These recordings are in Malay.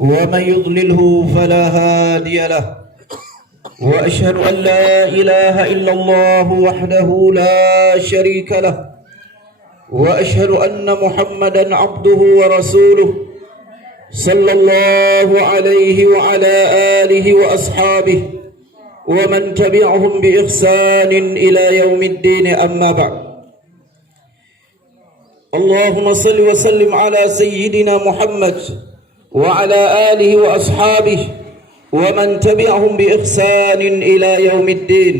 ومن يضلله فلا هادي له وأشهد أن لا إله إلا الله وحده لا شريك له وأشهد أن محمدا عبده ورسوله صلى الله عليه وعلى آله وأصحابه ومن تبعهم بإحسان إلى يوم الدين أما بعد. اللهم صل وسلم على سيدنا محمد وعلى آله وأصحابه ومن تبعهم بإحسان إلى يوم الدين.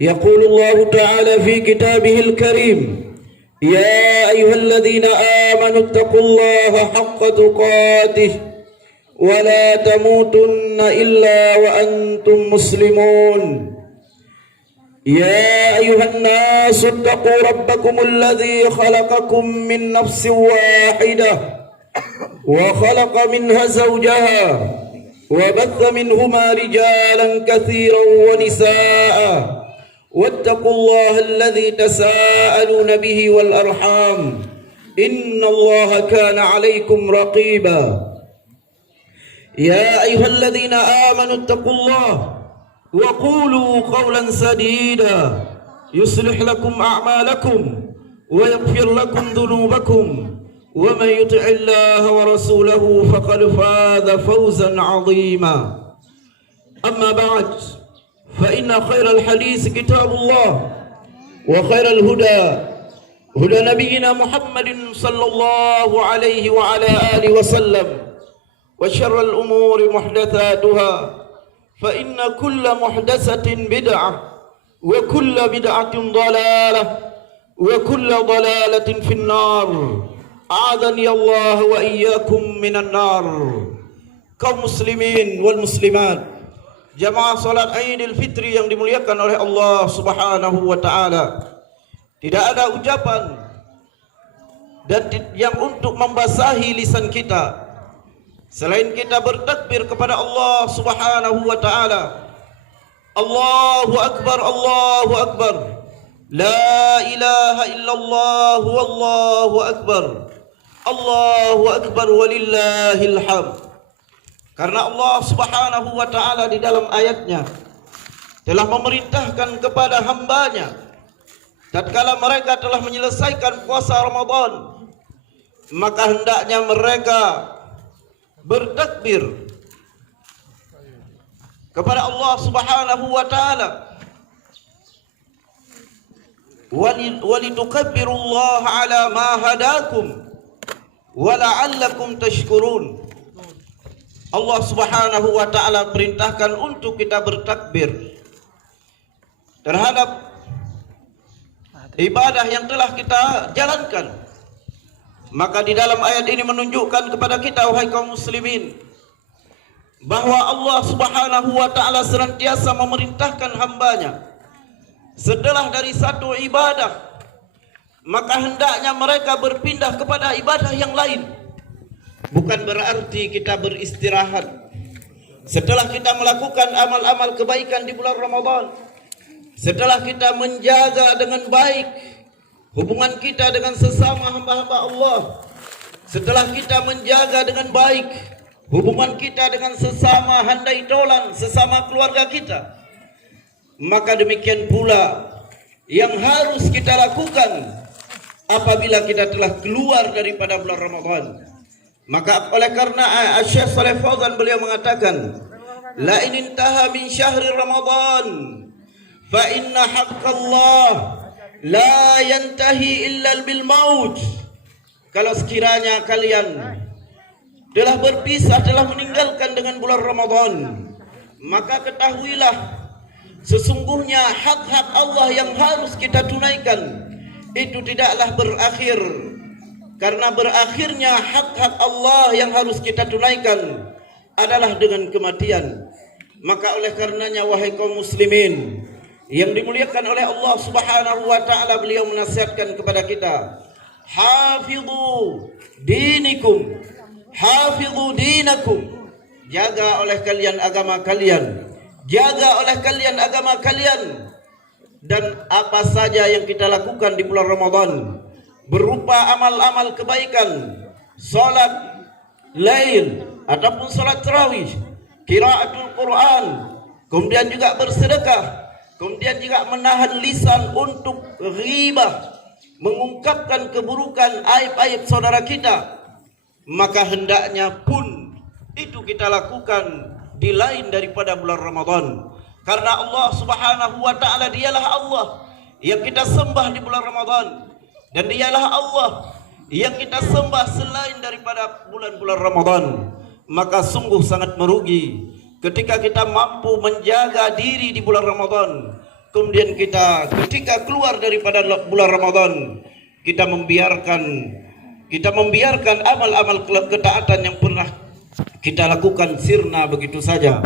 يقول الله تعالى في كتابه الكريم: يا أيها الذين آمنوا اتقوا الله حق تقاته ولا تموتن إلا وأنتم مسلمون. يا أيها الناس اتقوا ربكم الذي خلقكم من نفس واحدة وخلق منها زوجها وبث منهما رجالا كثيرا ونساء واتقوا الله الذي تساءلون به والأرحام إن الله كان عليكم رقيبا. يا أيها الذين آمنوا اتقوا الله وقولوا قولا سديدا يصلح لكم أعمالكم ويغفر لكم ذنوبكم ومن يطع الله ورسوله فقد فاز فوزا عظيما. أما بعد، فإن خير الحديث كتاب الله وخير الهدى هدى نبينا محمد صلى الله عليه وعلى آله وسلم وشر الأمور محدثاتها فإن كل محدثة بدعة وكل بدعة ضلالة وكل ضلالة في النار. أعاذني الله وإياكم من النار. Kaum muslimin wal muslimat, jamaah salat Idul Fitri yang dimuliakan oleh Allah Subhanahu wa taala. Tidak ada ucapan dan yang untuk membasahi lisan kita selain kita bertakbir kepada Allah Subhanahu wa taala. Allahu akbar, Allahu akbar. La ilaha illallah wallahu akbar. Allahu akbar walillahil hamd. Karena Allah Subhanahu wa taala di dalam ayatnya telah memerintahkan kepada hambanya tatkala mereka telah menyelesaikan puasa Ramadan, maka hendaknya mereka bertakbir kepada Allah Subhanahu wa taala walitukabbirullaha ala ma hadakum wa la'allakum tashkurun. Allah Subhanahu wa taala perintahkan untuk kita bertakbir terhadap ibadah yang telah kita jalankan. Maka di dalam ayat ini menunjukkan kepada kita, wahai kaum muslimin, bahwa Allah Subhanahu wa taala senantiasa memerintahkan hambanya setelah dari satu ibadah, maka hendaknya mereka berpindah kepada ibadah yang lain. Bukan berarti kita beristirahat setelah kita melakukan amal-amal kebaikan di bulan Ramadan, setelah kita menjaga dengan baik hubungan kita dengan sesama hamba-hamba Allah, setelah kita menjaga dengan baik hubungan kita dengan sesama handai tolan, sesama keluarga kita, maka demikian pula yang harus kita lakukan apabila kita telah keluar daripada bulan Ramadan. Maka oleh karena Syekh Shalih Fauzan beliau mengatakan, la in intaha min syahri Ramadan fa inna haqqallah la yantahi illa bil maut. Kalau sekiranya kalian telah berpisah, telah meninggalkan dengan bulan Ramadan, maka ketahuilah sesungguhnya hak-hak Allah yang harus kita tunaikan itu tidaklah berakhir, karena berakhirnya hak-hak Allah yang harus kita tunaikan adalah dengan kematian. Maka oleh karenanya, wahai kaum muslimin yang dimuliakan oleh Allah Subhanahu wa taala, beliau menasihatkan kepada kita, hafidhu dinikum, hafidhu dinakum. Jaga oleh kalian agama kalian, jaga oleh kalian agama kalian. Dan apa saja yang kita lakukan di bulan Ramadan berupa amal-amal kebaikan, salat lail, ataupun salat tarawih, qiraatul Quran, kemudian juga bersedekah, kemudian juga menahan lisan untuk ghibah, mengungkapkan keburukan aib-aib saudara kita, maka hendaknya pun itu kita lakukan di lain daripada bulan Ramadan. Karena Allah Subhanahu wa taala dialah Allah yang kita sembah di bulan Ramadan, dan dialah Allah yang kita sembah selain daripada bulan-bulan Ramadan. Maka sungguh sangat merugi ketika kita mampu menjaga diri di bulan Ramadan, kemudian kita ketika keluar daripada bulan Ramadan kita membiarkan amal-amal ketaatan yang pernah kita lakukan sirna begitu saja.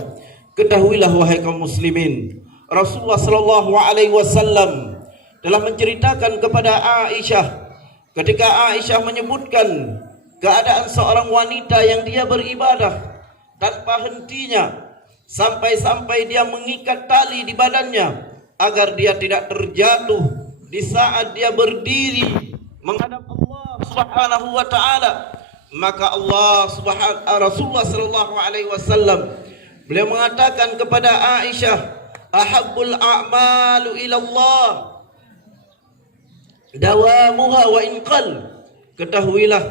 Ketahuilah wahai kaum muslimin, Rasulullah sallallahu alaihi wasallam telah menceritakan kepada Aisyah, ketika Aisyah menyebutkan keadaan seorang wanita yang dia beribadah tanpa hentinya, sampai-sampai dia mengikat tali di badannya agar dia tidak terjatuh di saat dia berdiri menghadap Allah Subhanahu wa taala. Maka Rasulullah sallallahu alaihi wasallam beliau mengatakan kepada Aisyah, ahabbul a'malu ila Allah dawamuha wa inqal. Ketahuilah,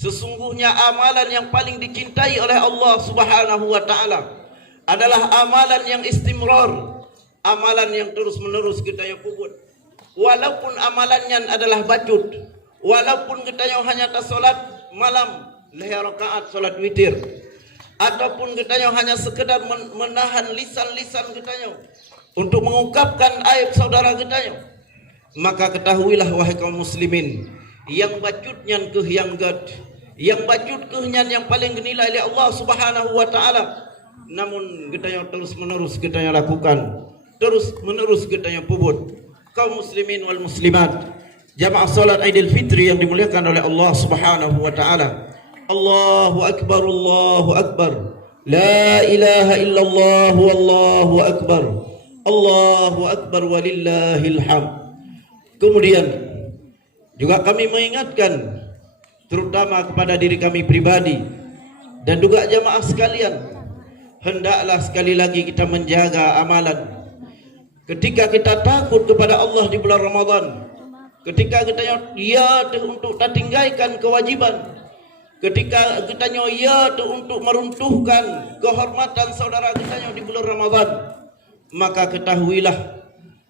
sesungguhnya amalan yang paling dicintai oleh Allah Subhanahu wa taala adalah amalan yang istimrar, amalan yang terus-menerus kita yang kubut. Walaupun amalannya adalah bacut, walaupun kita yang hanya salat malam 2 rakaat salat witir, ataupun kita yang hanya sekedar menahan lisan-lisan kita yang untuk mengungkapkan aib saudara kita yang, maka ketahuilah wahai kaum muslimin, yang bacutnya kehyanggat, yang bacut kehnyan yang paling dinilai oleh Allah Subhanahu wa taala, namun kita yang terus-menerus kita yang lakukan, terus-menerus kita yang puput. Kaum muslimin wal muslimat, jamaah salat Idul Fitri yang dimuliakan oleh Allah Subhanahu wa taala. Allahu akbar, Allahu akbar. La ilaha illallah wallahu akbar. Allahu akbar walillahil hamd. Kemudian juga kami mengingatkan terutama kepada diri kami pribadi dan juga jamaah sekalian, hendaklah sekali lagi kita menjaga amalan. Ketika kita takut kepada Allah di bulan Ramadan, ketika kita untuk tinggalkan kewajiban, ketika kita untuk meruntuhkan kehormatan saudara kita di bulan Ramadan, maka ketahuilah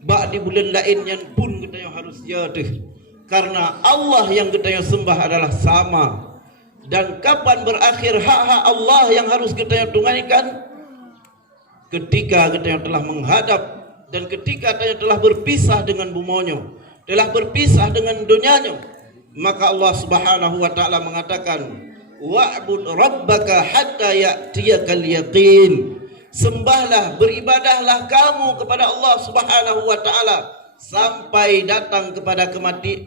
di bulan lainnya pun kita harus karena Allah yang kita sembah adalah sama. Dan kapan berakhir hak-hak Allah yang harus kita tunaikan? Ketika kita telah menghadap dan ketika kita telah berpisah dengan bumonyo, telah berpisah dengan dunianya, maka Allah Subhanahu wa taala mengatakan, wa'bud rabbaka hatta ya'tiyakal yaqin. Sembahlah, beribadahlah kamu kepada Allah Subhanahu wa taala sampai datang kepada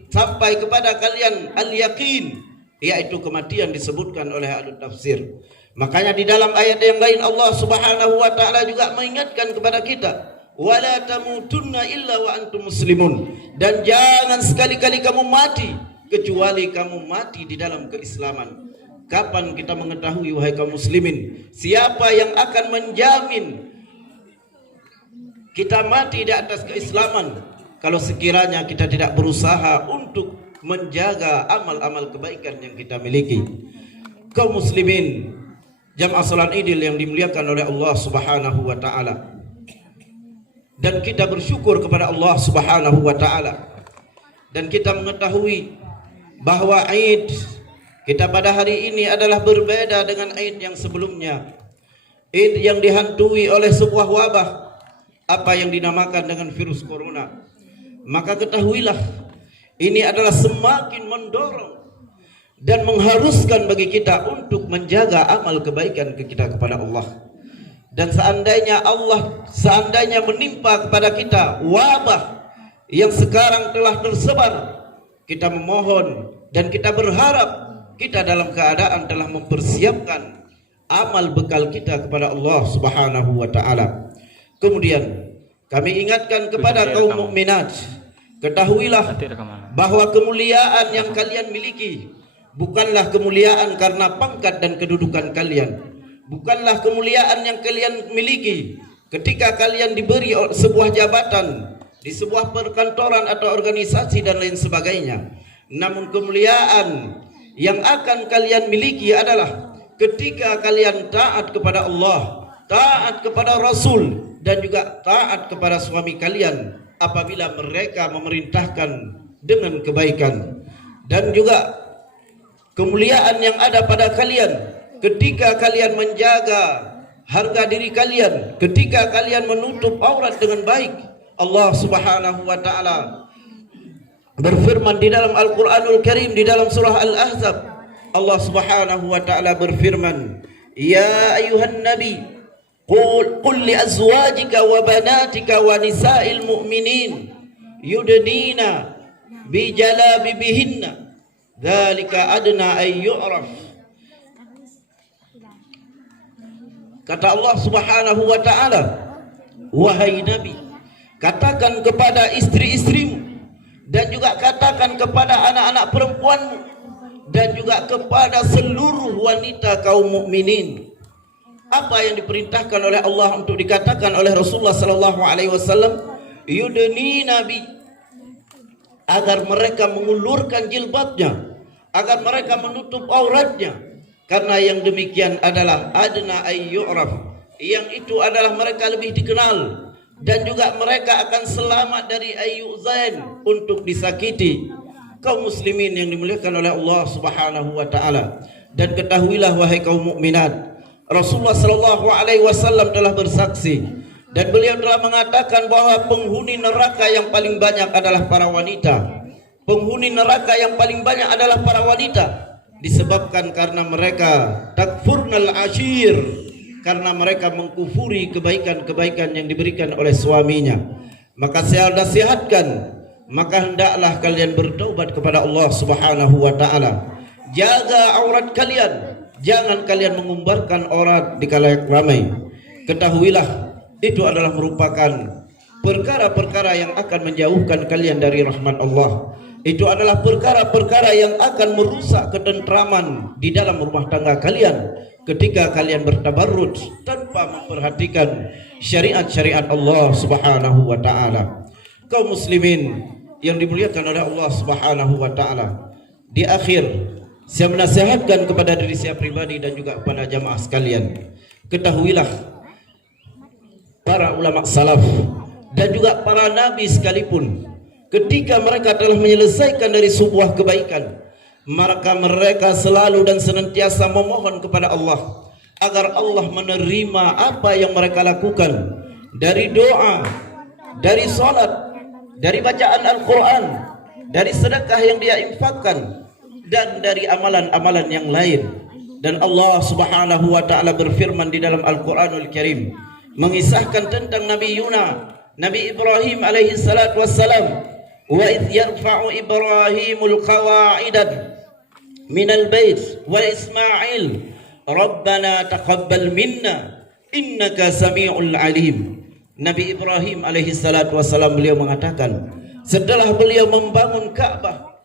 sampai kepada kalian al-yaqin, yaitu kematian disebutkan oleh ahli tafsir. Makanya di dalam ayat yang lain Allah Subhanahu wa taala juga mengingatkan kepada kita, wala tamutunna illa wa antum muslimun. Dan jangan sekali-kali kamu mati kecuali kamu mati di dalam keislaman. Kapan kita mengetahui wahai kaum muslimin, siapa yang akan menjamin kita mati di atas keislaman kalau sekiranya kita tidak berusaha untuk menjaga amal-amal kebaikan yang kita miliki. Kaum muslimin, jamaah salat Idul yang dimuliakan oleh Allah Subhanahu wa taala, dan kita bersyukur kepada Allah Subhanahu wa taala, dan kita mengetahui bahwa Id kita pada hari ini adalah berbeda dengan Id yang sebelumnya. Id yang dihantui oleh sebuah wabah, apa yang dinamakan dengan virus corona. Maka ketahuilah, ini adalah semakin mendorong dan mengharuskan bagi kita untuk menjaga amal kebaikan kita kepada Allah. Dan seandainya menimpa kepada kita wabah yang sekarang telah tersebar, kita memohon dan kita berharap kita dalam keadaan telah mempersiapkan amal bekal kita kepada Allah Subhanahu wa taala. Kemudian kami ingatkan kepada kaum mukminat, ketahuilah bahwa kemuliaan yang kalian miliki Bukanlah kemuliaan karena pangkat dan kedudukan kalian. Bukanlah kemuliaan yang kalian miliki ketika kalian diberi sebuah jabatan di sebuah perkantoran atau organisasi dan lain sebagainya. Namun kemuliaan yang akan kalian miliki adalah ketika kalian taat kepada Allah, taat kepada Rasul, dan juga taat kepada suami kalian apabila mereka memerintahkan dengan kebaikan. Dan juga kemuliaan yang ada pada kalian ketika kalian menjaga harga diri kalian, ketika kalian menutup aurat dengan baik. Allah Subhanahu wa taala berfirman di dalam Al-Qur'anul Karim di dalam surah Al-Ahzab. Allah Subhanahu wa taala berfirman, "Ya ayuhan nabi, qul li azwajika wa banatika wa nisa'il mu'minin yudnina bi jalabibihinna dzalika adna ay yu'raf." Kata Allah Subhanahu wa taala, "Wahai nabi, katakan kepada istri-istrimu dan juga katakan kepada anak-anak perempuanmu dan juga kepada seluruh wanita kaum mukminin." Apa yang diperintahkan oleh Allah untuk dikatakan oleh Rasulullah sallallahu alaihi wasallam? Yudnina bi, agar mereka mengulurkan jilbabnya, agar mereka menutup auratnya. Karena yang demikian adalah adna ay yu'raf, yang itu adalah mereka lebih dikenal, dan juga mereka akan selamat dari ayyuzain, untuk disakiti. Kaum muslimin yang dimuliakan oleh Allah Subhanahu wa taala, dan ketahuilah wahai kaum mukminat, Rasulullah sallallahu alaihi wasallam telah bersaksi dan beliau telah mengatakan bahwa penghuni neraka yang paling banyak adalah para wanita. Penghuni neraka yang paling banyak adalah para wanita, disebabkan karena mereka takfurnal ashir, karena mereka mengkufuri kebaikan-kebaikan yang diberikan oleh suaminya. Maka saya nasihatkan, maka hendaklah kalian bertaubat kepada Allah Subhanahu wa taala. Jaga aurat kalian, jangan kalian mengumbarkan aurat di khalayak ramai. Ketahuilah itu adalah merupakan perkara-perkara yang akan menjauhkan kalian dari rahmat Allah. Itu adalah perkara-perkara yang akan merusak ketentraman di dalam rumah tangga kalian ketika kalian bertabarruj tanpa memperhatikan syariat-syariat Allah Subhanahu wa taala. Kaum muslimin yang dimuliakan oleh Allah Subhanahu wa taala, di akhir saya menasihatkan kepada diri saya pribadi dan juga kepada jamaah sekalian, ketahuilah para ulama salaf dan juga para nabi sekalipun, ketika mereka telah menyelesaikan dari sebuah kebaikan, maka mereka selalu dan senantiasa memohon kepada Allah agar Allah menerima apa yang mereka lakukan dari doa, dari salat, dari bacaan Al-Quran, dari sedekah yang dia infakkan, dan dari amalan-amalan yang lain. Dan Allah Subhanahu wa taala berfirman di dalam Al-Qur'anul Karim mengisahkan tentang Nabi Ibrahim alaihi salatu wassalam. Wa idh yarfa'u Ibrahimul qawa'ida minal bait wa Ismail Rabbana taqabbal minna innaka sami'ul alim. Nabi Ibrahim alaihi salatu wassalam beliau mengatakan, setelah beliau membangun Ka'bah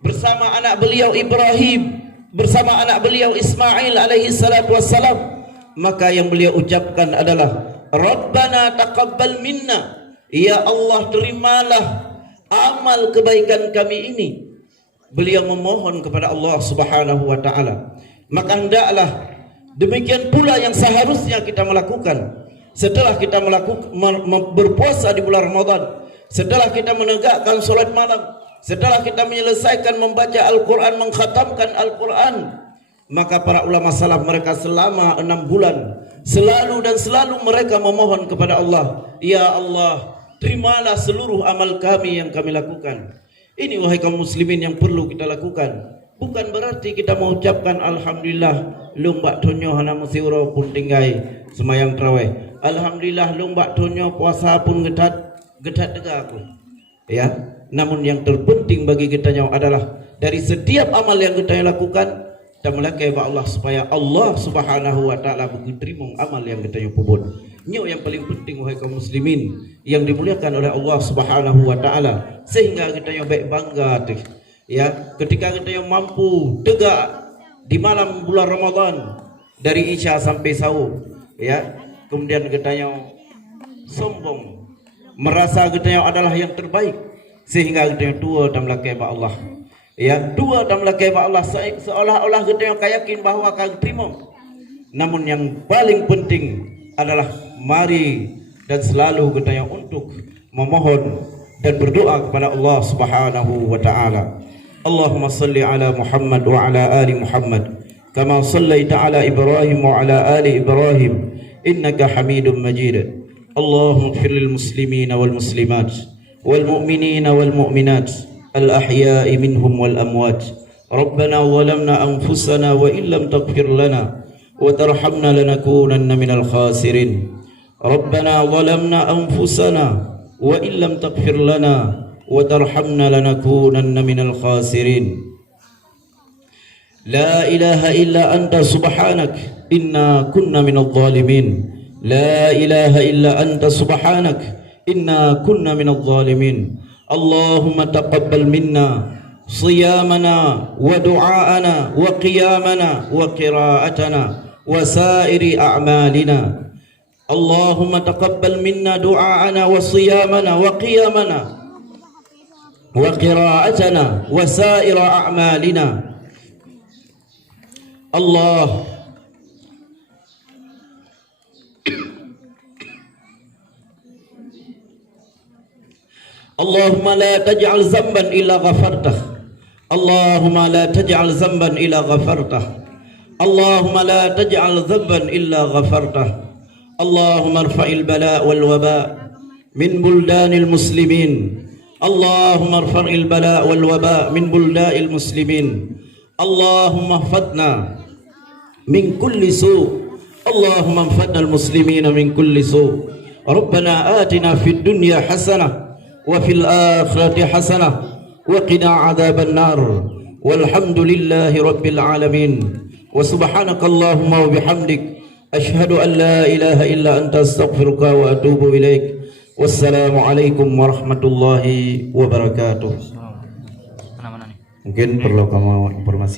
bersama anak beliau Ibrahim, bersama anak beliau Ismail alaihi salatu wassalam, maka yang beliau ucapkan adalah Rabbana taqabbal minna, ya Allah terimalah amal kebaikan kami ini. Beliau memohon kepada Allah Subhanahu wa taala. Maka hendaklah demikian pula yang seharusnya kita melakukan setelah kita berpuasa di bulan Ramadan, setelah kita menegakkan salat malam, setelah kita menyelesaikan membaca Al-Quran, mengkhatamkan Al-Quran, maka para ulama salaf mereka selama 6 bulan selalu mereka memohon kepada Allah, ya Allah terimalah seluruh amal kami yang kami lakukan. Ini wahai kaum muslimin yang perlu kita lakukan. Bukan berarti kita mengucapkan alhamdulillah lumbak tonyo hana musiuro pun tinggai semayang tarawih. Alhamdulillah lumbak tonyo puasa pun getat dega aku. Ya, namun yang terpenting bagi kita adalah dari setiap amal yang kita lakukan, kita melakai kepada Allah supaya Allah Subhanahu wa taala terima amal yang kita buat. Nyo yang paling penting wahai kaum muslimin yang dimuliakan oleh Allah Subhanahu wa taala, sehingga kita baik bangga tuh. Ya, ketika kita yang mampu tegak di malam bulan Ramadan dari Isya sampai sahur, ya, kemudian kita yang sombong merasa kita yang adalah yang terbaik sehingga kita yang tua dalam lakai Allah, ya, tua dalam lakai Allah seolah-olah kita yang yakin bahwa akan terima. Namun yang paling penting adalah mari dan selalu kita yang untuk memohon dan berdoa kepada Allah Subhanahu wa taala. Allahumma salli ala Muhammad wa ala ali Muhammad kama sallaita ala Ibrahim wa ala ali Ibrahim innaka Hamidum Majid. Allahumma ighfir lil muslimina wal muslimat wal mu'minina wal mu'minat al ahya'i minhum wal amwat. Rabbana zalamna anfusana wa illam taghfir lana وترحمنا لنكونن من الخاسرين. ربنا ظلمنا أنفسنا وإن لم تغفر لنا وترحمنا لنكونن من الخاسرين. لا إله إلا أنت سبحانك إنا كنا من الظالمين. لا إله إلا أنت سبحانك إنا كنا من الظالمين. اللهم تقبل منا صيامنا ودعاءنا وقيامنا وقراءتنا وسائر أعمالنا. اللهم تقبل منا دعاءنا وصيامنا وقيامنا وقراءتنا وسائر أعمالنا. اللهم لا تجعل ذنبا إلا غفرته. اللهم لا تجعل ذنبا إلا غفرته. اللهم لا تجعل ذنبا إلا غفرته. اللهم ارفع البلاء والوباء من بلدان المسلمين. اللهم ارفع البلاء والوباء من بلدان المسلمين. اللهم احفظنا من كل سوء. اللهم احفظنا المسلمين من كل سوء. ربنا آتنا في الدنيا حسنة وفي الآخرة حسنة وقنا عذاب النار. والحمد لله رب العالمين. وسبحانك اللهم وبحمدك أشهد أن لا إله إلا أنت أستغفرك وأتوب إليك. والسلام عليكم warahmatullahi wabarakatuh. Mungkin perlu kamu informasi.